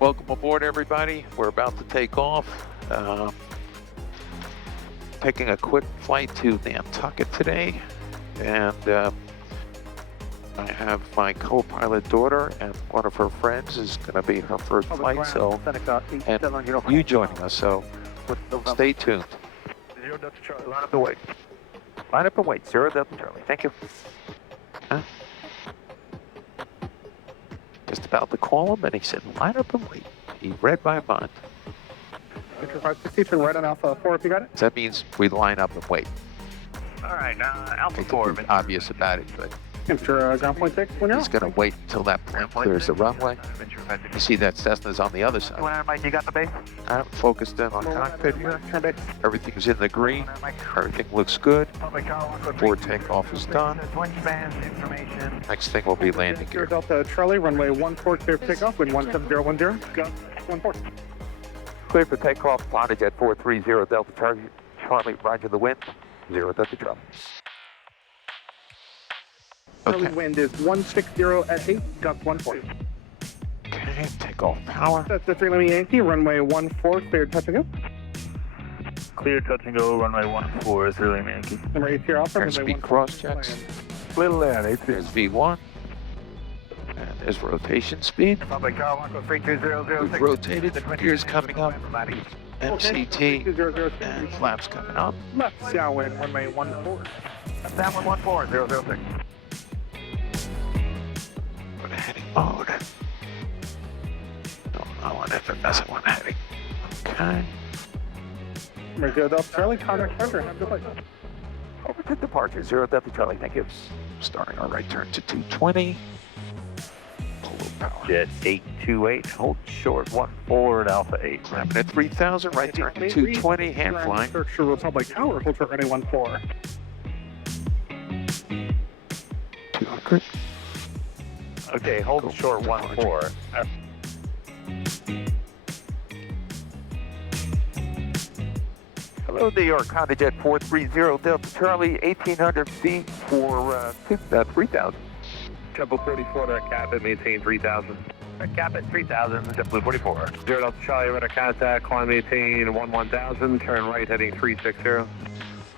Welcome aboard, everybody. We're about to take off. Taking a quick flight to Nantucket today, and I have my co-pilot daughter, and one of her friends is going to be her first flight. So, and you joining us. So, stay tuned. 0 Delta Charlie, line up and wait. Line up and wait. 0 Delta Charlie. Thank you. Huh? Just about to call him, and he said, "Line up and wait." He read my mind. Picture 560, right on Alpha 4 if you got it. That means we line up and wait. All right, Alpha It's 4. obvious about it, but Enter ground point 6 when you're he's going to wait until that plane clears the runway. You see that Cessna's on the other side. Mike, you got the base? I'm focused in on cockpit here. Turn base. Everything's in the green. Everything looks good. Board takeoff is done. Next thing will be landing 0 gear. Delta Charlie, runway 14 clear for takeoff, wind 17010. Go, 14. Clear for takeoff, HondaJet 430 Delta Charlie. Charlie, roger the wind. 0 Delta Charlie. Charlie Okay. wind is 160 at 8, gust 14. Okay, take off power. That's the 3 Lima Yankee, runway 14, cleared touch and go. Clear touch and go, runway 14 is 3 Lima Yankee. Number 8 here, Alpha, runway Airspeed 14. cross checks. Little land, There's V1. And there's rotation speed. Public Car 13200. We've rotated. Gears coming up. MCT 200. and flaps coming up. Left downwind, runway 14. That one 14006. Go to heading mode. Don't know what FMS I want heading. Okay. Number 0 Delta Charlie, contact center, have a good flight. Over to departure, 0 Delta Charlie, thank you. Starting our right turn to 220. Pull low power. Jet 828, hold short 14 at Alpha 8. Climbing at 3,000, right turn to 220, hand flying. Search for Republic Tower, hold short runway 14. 200. Okay, hold Go short for 14. Hello, New York, HondaJet 430 Delta Charlie, 1800 feet for 3,000. JetBlue 44, that cap at maintain 3000. Cap at 3,000, JetBlue 44. 0 Delta Charlie, radar contact, climb maintain 1000, turn right heading 360.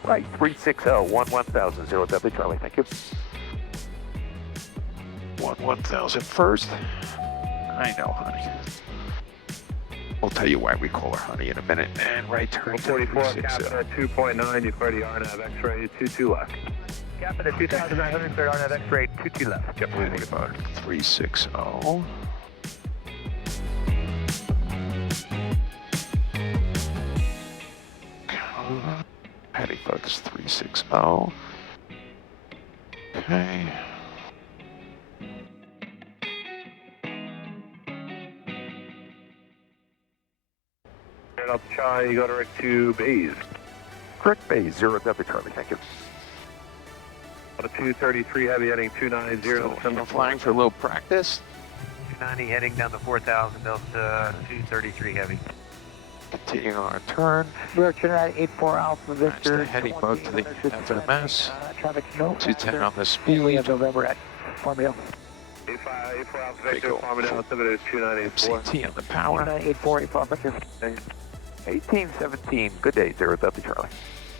Right, 360, 1000, 0 Delta Charlie, thank you. 1000 first. I know, honey. We'll tell you why we call her honey in a minute. And right turn to 44, cap 360. at 2.9, you've already RNAV X-ray 22 left. Cap at 2,900, clear RNAV X-ray, 22 left. JetBlue 44. 360. Heading focus 360. Okay. Delta Charlie, you go direct to base. Correct base, 0 Delta Charlie, thank you. 233 heavy heading 290. So I'm flying for a little practice. 290 heading down to 4,000, Delta 233 heavy. Continuing our turn. We're turning at 84 Alpha Match Victor. the heading mode to the FMS. Traffic no. 210 on the We have speed. November at Formula. 84 Alpha Big Victor, ol' farming out 294. MCT on the power. 984, 84 Victor. 1817, good day, 0 Delta Charlie.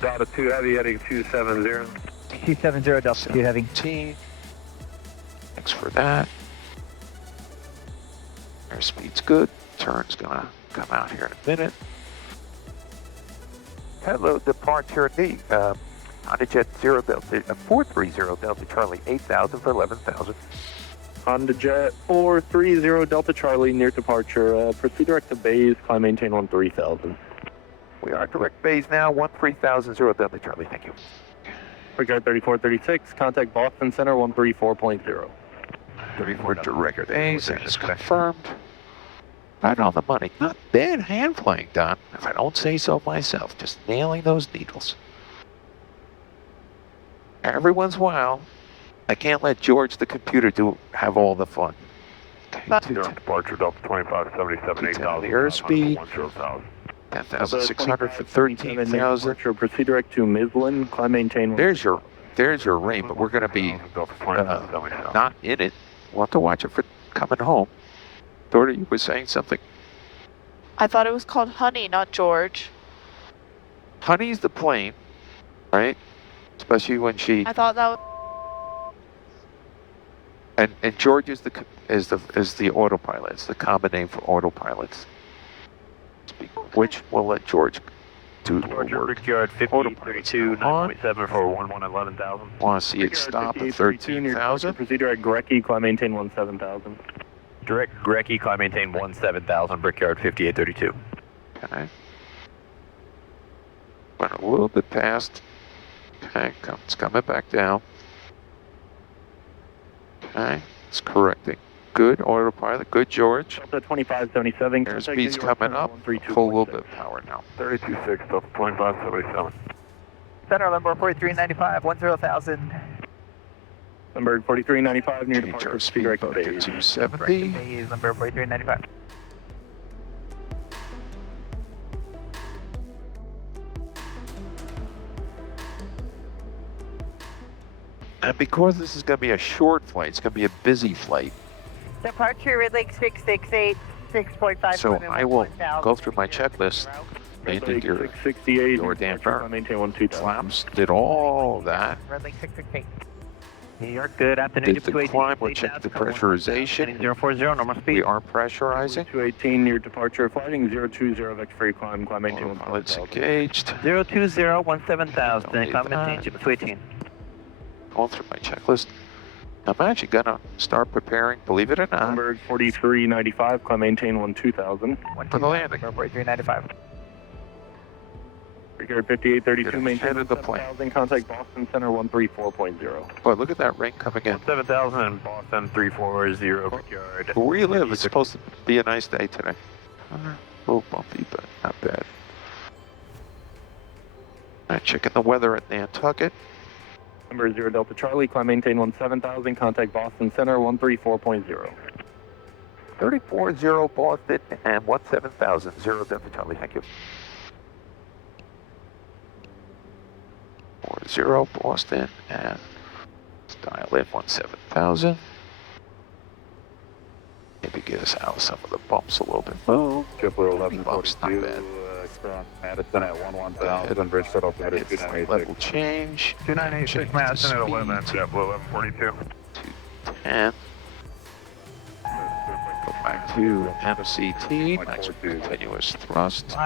Delta 2 heavy heading 270. 270 Delta 2 heavy. MCT. Thanks for that. Airspeed's good. Turn's gonna come out here in a minute. Hello, departure D. HondaJet 0 Delta, 430 Delta Charlie, 8,000 for 11,000. HondaJet 430 Delta Charlie, near departure. Proceed direct to base, climb maintain 13,000. We are direct base now, 13,000, 0 Delta Charlie, thank you. Regard 3436, contact Boston Center 134.0. 34 direct base, that is confirmed. Right on the money. Not bad hand flying, Don, if I don't say so myself. Just nailing those needles. Every once in a while, I can't let George the computer have all the fun. Okay, Not 210. Departure Delta 2577, 210 8,000. airspeed. 10,000. 10,600 for 13,000. Proceed direct to Midland, climb maintain. There's your rate, but we're going to be not in it. We'll have to watch it for coming home. Daughter, you were saying something? I thought it was called Honey, not George. Honey's the plane, right? Especially when she I thought that was... and George is the autopilot. It's the common name for autopilots. Which we'll let George do the Georgia work. Brickyard 5832, 9.7 for 11,000. Want to see it stop at 13,000? Proceed direct Grecki, climb maintain 17,000. Direct Grecki, climb maintain 17,000, Brickyard 5832. Okay. Went a little bit past. Okay, it's coming back down. Okay, it's correcting. Good autopilot, good George. Delta 2577. Airspeed's coming up. Pull a little bit of power now. 32.6, Delta 2577. Center, Embark 4395, 10,000. Embark 4395 near Change departure. our Proceed speed direct up to base. 270. Base, Embark 4395. And because this is going to be a short flight, it's going to be a busy flight. Departure Red Lake 668, 6.5. So I will go through my checklist. Landed your 668. your damn departure, climb maintain 12,000. flaps, did all of that. Red Lake 668. New York, good afternoon. Did the climb, we'll check the pressurization. 040, normal speed. We are pressurizing. 218 near departure, flying 020 vector free climb, climb maintain Autopilot's 17,000. engaged. 020, 17,000, Don't need climb that. maintain 218. Going through my checklist. I'm actually going to start preparing, believe it or not, Embark 4395, climb maintain 12,000. for the landing. Embark 4395. Brickyard 5832, Get maintain ahead of the plane. 7,000, contact Boston Center 134.0. Boy, look at that ring coming in. 7,000 in Boston, 340, Brickyard. Where you live, it's supposed to be a nice day today. A little bumpy, but not bad. All right, checking the weather at Nantucket. Number 0 Delta Charlie, climb maintain 17,000, contact Boston Center 134.0. 340 Boston and 17,000, 0 Delta Charlie, thank you. 40 Boston and dial in 17,000. Maybe get us out of some of the bumps a little bit. Oh, Triple bumps, not 1142, bad. cross Madison at Ahead. 11,000, bridge shuttle operator It's level 2986. change. 2986 Madison at 11, JetBlue 1142. 210. Go back to MCT. Next continuous thrust.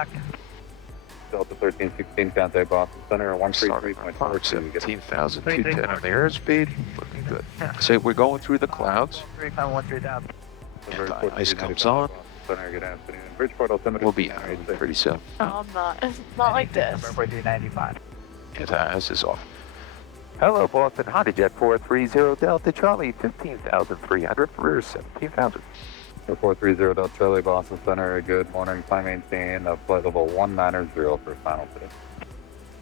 Delta 1316, contact Boston Center Starting on Fox 133.42. Get 17,210 on the airspeed. Looking good. So we're going through the clouds. 3,000. And the ice comes on. Center, good afternoon. Bridgeport altimeter. We'll be out pretty soon. No, I'm not. It's not like this. Embark 4395. Anti-ice is off. Hello, Boston, HondaJet 430 Delta Charlie, 15,300 for 17,000. 430 Delta Charlie, Boston Center, good morning. Climb maintain, flight level 190 for final today.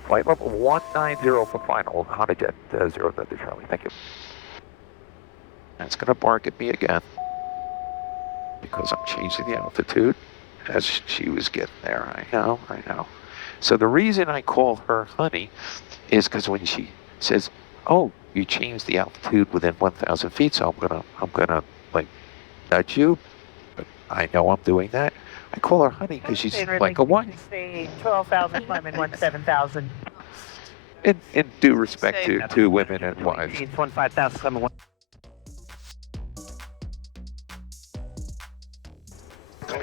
Flight level 190 for final, HondaJet 0 Delta Charlie, thank you. And it's going to bark at me again because I'm changing the altitude as she was getting there. I know. So the reason I call her honey is because when she says, "Oh, you changed the altitude within 1,000 feet," so I'm gonna like nudge you. But I know I'm doing that. I call her honey because she's like a wife. 12,000, climbing 17,000. In due respect to women and wives. 15,000, climbing 1.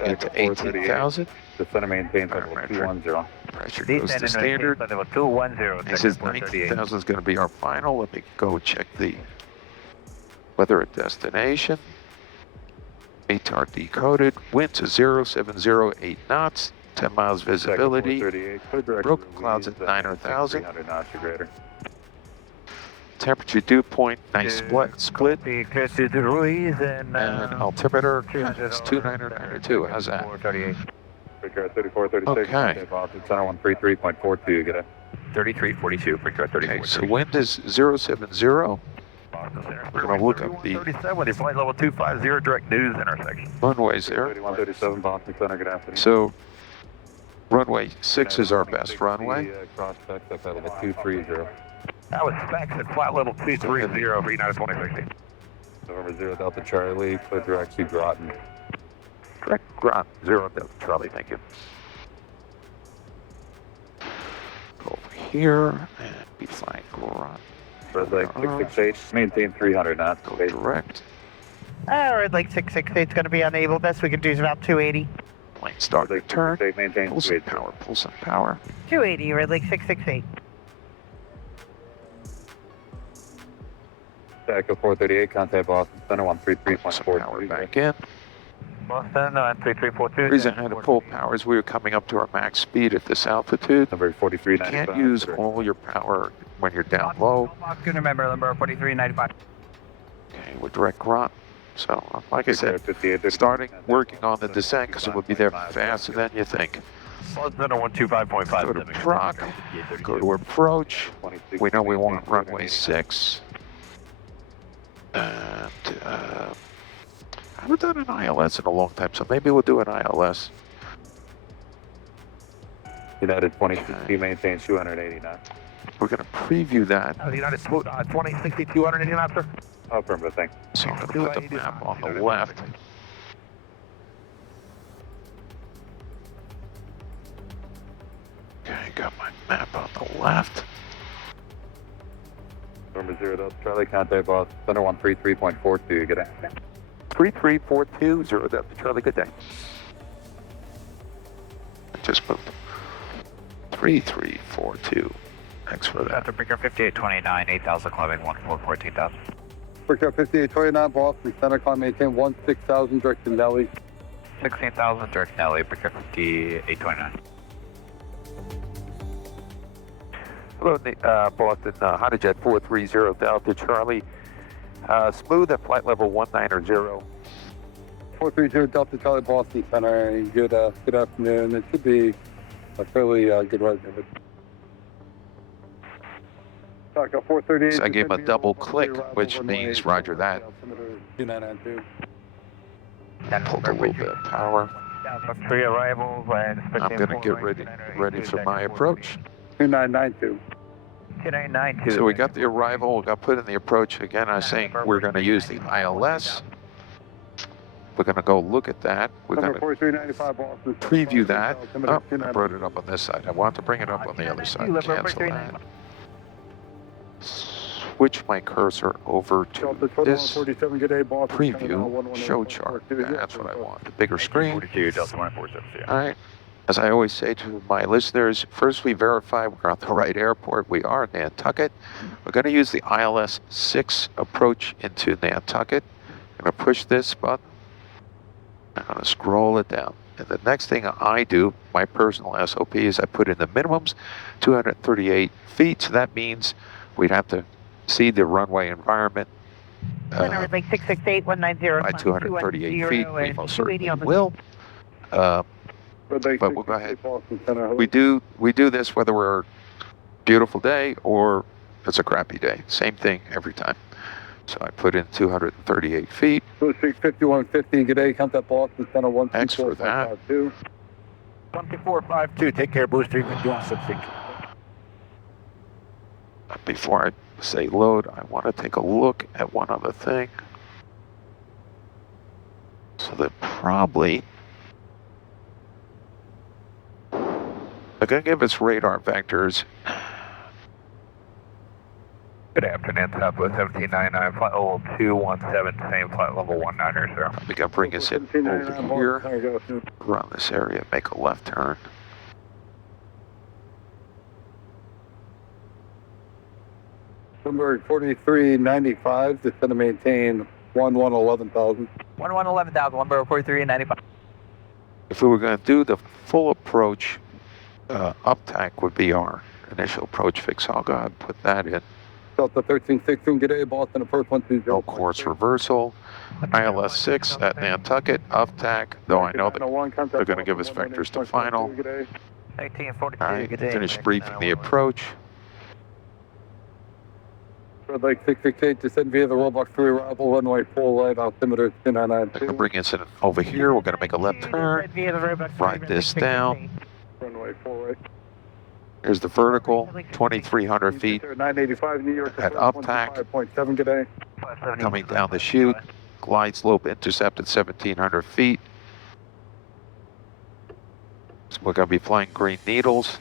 Get to 18,000. The center maintains level Roger. 210. Pressure goes to standard. Level 210. He says 19,000 is going to be our final. Let me go check the weather at destination. ATAR decoded. Winds is 070, knots. 10 miles visibility. Broken clouds at 9,000. 300 knots or greater. Temperature dew point, nice split. Be close to the Ruiz and Altimeter is 2992. How's that? 438. Brickyard 3436. Okay. Boston Center 133.42. Get it. 3342. Brickyard Okay, 34. so wind is 070. We're going to look up the 37 with flight level 250 direct news intersection. runways there. 3137 Boston Center. Good afternoon. So runway 6 is our best runway. Cross specs up at level 230. That was specs at flight level 230 for United 2060. November 0 Delta Charlie, clear direct to Groton. Direct ground, 0 Delta Charlie, thank you. Go over here and be flying ground. Red Lake 668, maintain 300 knots. Go Base. direct. Red Lake 668 is going to be unable. Best we can do is about 280. Plane start Red Lake return. 668, maintain Pull some 280. power, pull some power. 280, Red Lake 668. Takeoff 438, contact Boston Center Pull some power 133.42. back in. Boston, 3342. The reason I had to pull power is we were coming up to our max speed at this altitude. Number You 4395. can't use all your power when you're down low. Good remember, number 4395. Okay, we're direct grunt. So, like I said, 58, starting working on the descent because it would be there faster than you think. Boston 125.5. Go to proc, go to approach. We know we want runway 6. And I haven't done an ILS in a long time, so maybe we'll do an ILS. United 2060, maintain 280 knots. We're going to preview that. United Smooth, 2060, 280 knots, sir. Affirmative, thanks. So I'm going to put the map on the left. Okay, got my map on the left. Number 0 Delta Charlie, contact Boston Center 133.42. Get out. 3342, 0 Delta Charlie, good day. I just moved. 3342. Thanks for that. After Breaker 5829, 8,000 climbing, 14,000. Breakout 5829, Boston Center, climb maintain 16,000, direction Nelly. 16,000, direct Nelly, Breaker 5829. Hello, Boston, HondaJet 430 Delta Charlie. Smooth at flight level 190. 430 Delta Charlie, Boston Center. Good afternoon. It should be a fairly good ride. Takeoff 438. So I gave him a double click, which means roger that. 2992. Pulled a little bit of power. Three arrivals and I'm going to get ready for my approach. 2992. 2992. So we got the arrival, we got put in the approach. Again, I was saying we're going to use the ILS. We're going to go look at that. We're going Number to 4395, Boston. preview that. Oh, I brought it up on this side. I want to bring it up on the other side. Cancel that. Switch my cursor over to this preview show chart. That's what I want. The bigger screen. 42 Delta 147. All right. As I always say to my listeners, first we verify we're at the right airport. We are in Nantucket. We're going to use the ILS 6 approach into Nantucket. I'm going to push this button. I'm going to scroll it down. And the next thing I do, my personal SOP, is I put in the minimums, 238 feet. So that means we'd have to see the runway environment Center Red Lake 668, 190. by 238 feet. We most certainly will. But we'll go ahead. We do this whether we're a beautiful day or it's a crappy day. Same thing every time. So I put in 238 feet. 5150, good day, contact Boston Center 12452. Thanks for that. 12452, take care, booster, Before I say load, I want to take a look at one other thing. So that probably they're going to give us radar vectors. Good afternoon, Southwest 1799, flight level 217, same flight level 19, sir. We got to bring us in over here, around this area, make a left turn. Number 4395, just going to maintain 11,000. 11,000, number 4395. If we were going to do the full approach, uptack would be our initial approach fix. I'll go ahead and put that in. Delta 1316, good day, Boston approach 120. No course reversal. ILS 6 at Nantucket, uptack, though I know that they're going to give us vectors to final. 1842, All right, good day. finish briefing the approach. Red Lake 668, descend via the Roblox 3 arrival, runway full light, altimeter They're going to 2992. bring us in over here. We're going to make a left turn. Ride this down. Runway full right. Here's the vertical, 2,300 feet. 985, New York. At uptack. 5.7, good day. Coming down the chute. Glide slope intercepted 1,700 feet. We're going to be flying Green Needles.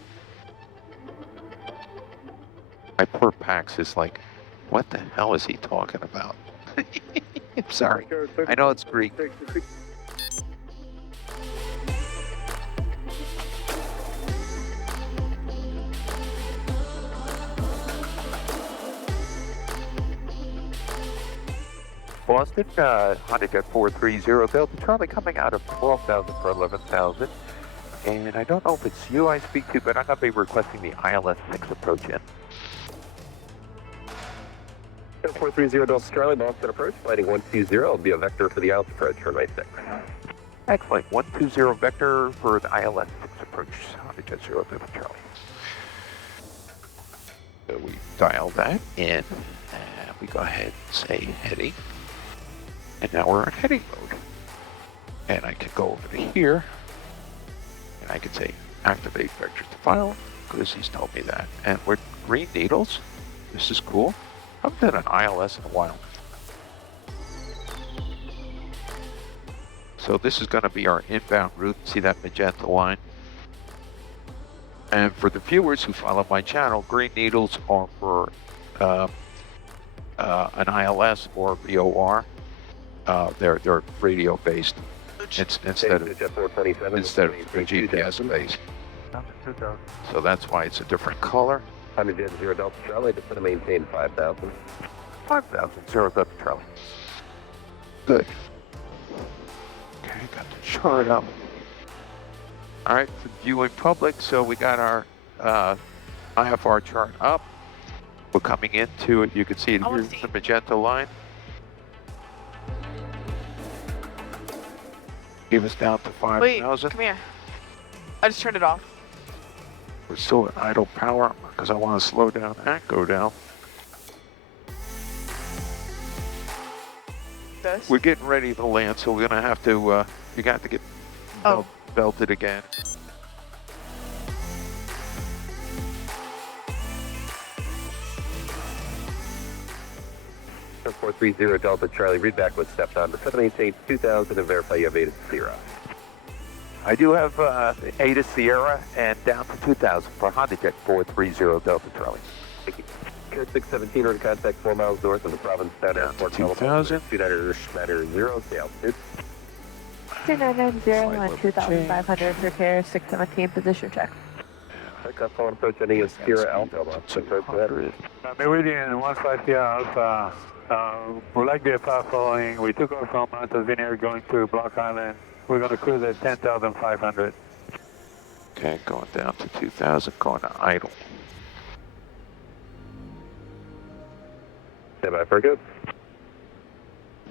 My poor Pax is like, what the hell is he talking about? I'm sorry. I know it's Greek. Boston, HondaJet 430 Delta Charlie coming out of 12,000 for 11,000. And I don't know if it's you I speak to, but I'm going to be requesting the ILS 6 approach in. 430 Delta Charlie, Boston approach, flighting 120, will be a vector for the ILS approach, runway 6. Excellent. 120 vector for the ILS 6 approach, HondaJet 0 Delta Charlie. So we dial that in, and we go ahead and say heading. And now we're in heading mode. And I can go over to here, and I can say activate vector to file, because he's told me that. And we're Green Needles. This is cool. I haven't done an ILS in a while. So this is going to be our inbound route. See that magenta line? And for the viewers who follow my channel, Green Needles are for an ILS or VOR. They're radio based instead of GPS based. So that's why it's a different color. HondaJet 0 Delta Charlie, just going to maintain 5,000. 5,000, 0 Delta Charlie. Good. Okay, got the chart up. All right, for viewing public, so we got our IFR chart up. We're coming into it. You can see here's the magenta line. Give us down to 5,000. Wait, come here. I just turned it off. We're still at idle power because I want to slow down and go down. This? We're getting ready to land, so we're gonna have to. You got to get belted again. So 430 Delta Charlie, read back with stepped on to 788 2000 and verify you have ATA Sierra. I do have ATA Sierra and down to 2,000 for HondaJet 430 Delta Charlie. Thank you. Code 617, road contact 4 miles north of the province down airport. 2,000. 290, stay altitude. 2990 on 2,500, repair 617, position check. Takeoff on approach ending is Sierra Alpha. Meridian 150 Alpha. We'd like the FR following. We took off from Mount Vineyard going to Block Island. We're going to cruise at 10,500. Okay, going down to 2,000, going to idle. Stand by for good.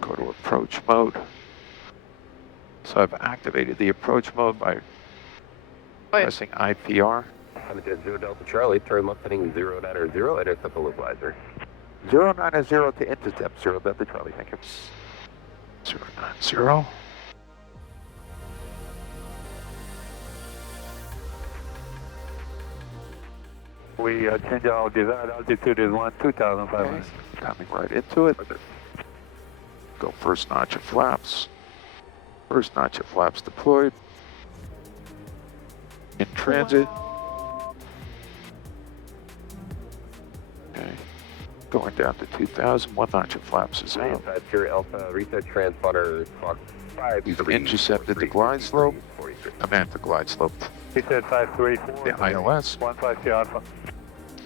Go to approach mode. So I've activated the approach mode by pressing IPR. HondaJet 0 Delta Charlie, turn left heading 090, intercept the localizer. 090 to intercept 0 Delta Charlie, thank you. 090. We change our desired altitude is 2,500. Coming right into it. Go first notch of flaps. First notch of flaps deployed. In transit. Okay. Going down to 2,000. One notch of flaps is out. Sierra Alpha, reset transponder, clock 5. We've intercepted the glide slope. I meant the glide slope. He said 534. The ILS. 150 Alpha.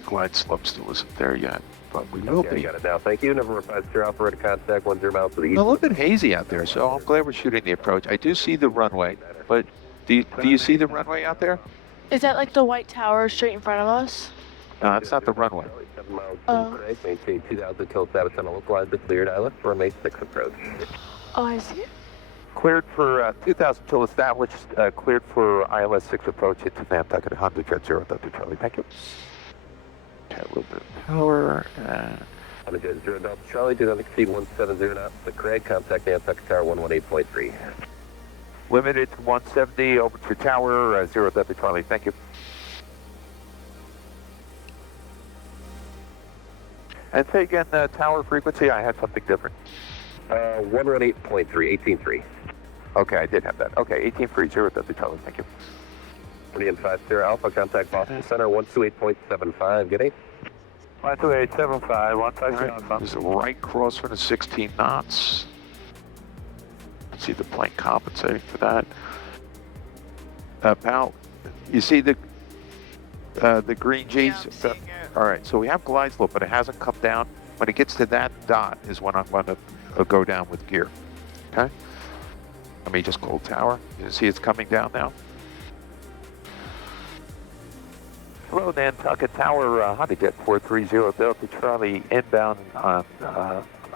Glide slope still isn't there yet, but we will be. Got it now. Thank you. Number 5 Sierra Alpha, ready to contact 10 miles to the east. A little bit hazy out there, so I'm glad we're shooting the approach. I do see the runway, but do you see the runway out there? Is that like the white tower straight in front of us? No, it's not the runway. 7 miles Oh. maintain 2,000 till status on a localizer, cleared ILS, runway 6 approach. Oh, I see it. Cleared for 2,000 till established, cleared for ILS 6 approach into Nantucket, HondaJet 0 Delta Charlie. Thank you. Okay, a little bit of power. HondaJet 0 Delta Charlie, do not exceed 170 knots. The Craig, contact Nantucket Tower 118.3. Limited to 170 over to tower 0 Delta Charlie. Thank you. And say again, tower frequency. I had something different. 118.3, 18.3. Okay, I did have that. Okay, 1830 Delta Charlie. Thank you. Indian 50 Alpha, contact Boston Center 128.75, get 8. 12875, 150 All right, Alpha. this is a right cross for the 16 knots. See the plane compensating for that. Pal, you see the green G's? Yeah, I'm seeing it. All right, so we have glide slope, but it hasn't come down. When it gets to that dot is when I'm going to go down with gear. Okay? Let me just call tower. You see it's coming down now? Hello, Nantucket Tower, HondaJet 430 Delta Charlie inbound on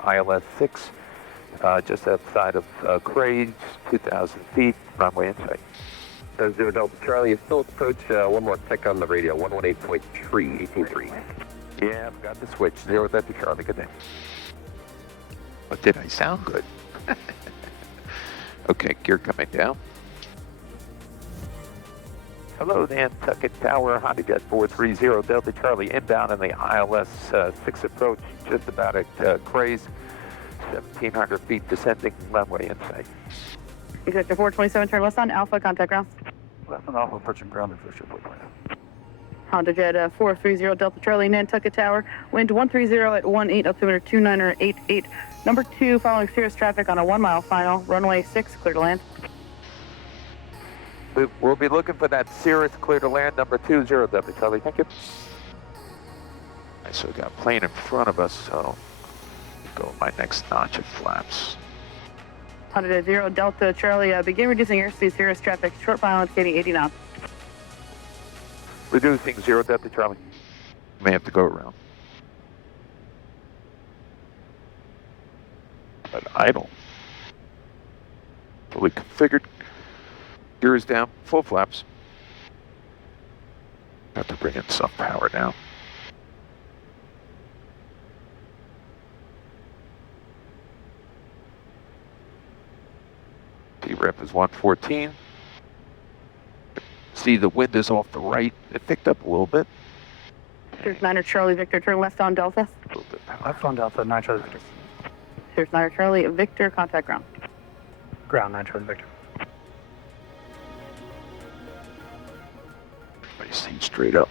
ILS 6, just outside of Craig, 2,000 feet, runway in sight. 0 Delta Charlie, you still approach one more tick on the radio, 118.3, 18.3. Yeah, forgot to switch. 0 Delta Charlie, good day. But did I sound good? Okay, gear coming down. Hello, Nantucket Tower, HondaJet 430 Delta Charlie inbound on the ILS 6 approach, just about at Craze, 1,700 feet descending, runway in sight. Executive 427, turn west on Alpha, contact ground. Left on Alpha, approaching ground and first report point. HondaJet 430 Delta Charlie, Nantucket Tower, wind 130 at 18, altimeter 2988. Number 2, following serious traffic on a 1 mile final, runway 6, clear to land. We'll be looking for that Cirrus clear to land, number 20 Delta Charlie, thank you. I still got a plane in front of us, so go my next notch of flaps. HondaJet 0 Delta Charlie, begin reducing airspeed, serious traffic, short final indicating 80 knots. Reducing 0 Delta Charlie. May have to go around. But idle. Fully configured. Gear is down, full flaps. Have to bring in some power now. T-rep is 114. See the wind is off the right. It picked up a little bit. Here's 9 Charlie Victor, turn left on Delta. A little bit power. Left on Delta, 9 Charlie Victor. Here's 9 Charlie Victor, contact ground. Ground, 9 Charlie Victor. Everybody stay straight up.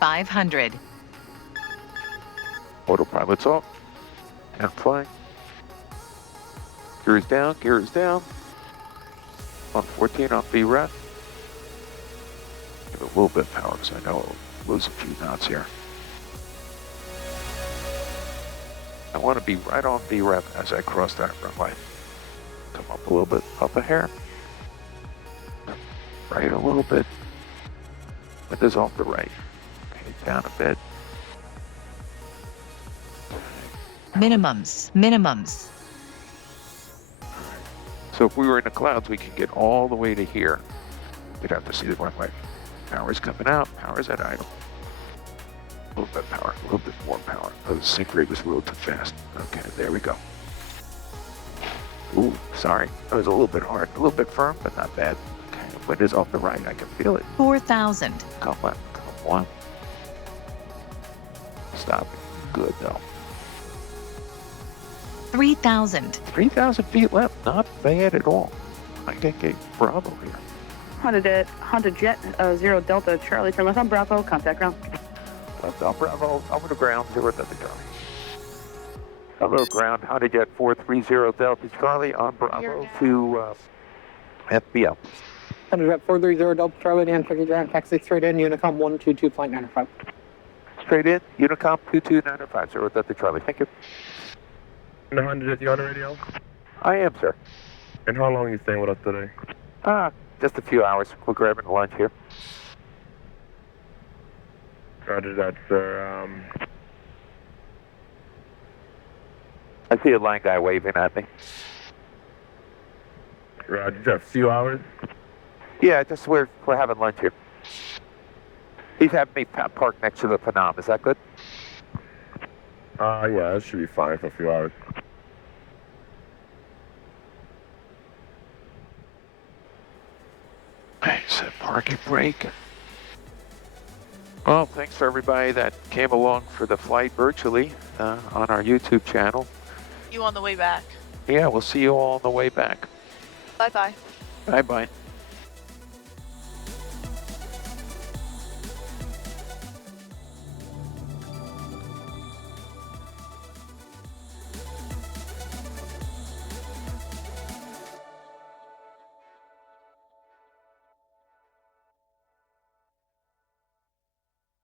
$500. Autopilot's off. And flying. Gear is down, gear is down. 114 on VREF. Give it a little bit of power because I know I'll lose a few knots here. I want to be right on VREF as I cross that runway. Come up a little bit, up a hair. Right a little bit. Wind is off the right. Okay, down a bit. Minimums. So if we were in the clouds, we could get all the way to here. We'd have to see the runway. Power's coming out, power's at idle. A little bit of power, a little bit more power. Oh, the sync rate was a little too fast. Okay, there we go. Ooh, sorry. That was a little bit hard, a little bit firm, but not bad. Okay, wind is off the right, I can feel it. 4,000. Come on, come on. Stop. Good though. 3,000. 3,000 feet left, not bad at all. I can get Bravo here. HondaJet 0 Delta Charlie, turn left on Bravo, contact ground. Left on Bravo, over to ground, 0 Delta Charlie. Hello, ground, HondaJet 430 Delta Charlie on Bravo to FBL. HondaJet 430 Delta Charlie, Nantucket ground, taxi straight in, Unicom 122.95. Straight in, Unicom 22905, 0 Delta Charlie, thank you. And HondaJet, you on the radio? I am, sir. And how long are you staying with us today? Just a few hours. We're grabbing lunch here. Roger that, sir. I see a line guy waving at me. Roger, just a few hours? Yeah, just we're having lunch here. He's having me park next to the Panam. Is that good? Yeah, that should be fine for a few hours. Nice, parking brake. Well, thanks for everybody that came along for the flight virtually on our YouTube channel. You on the way back. Yeah, we'll see you all on the way back. Bye bye. Bye-bye.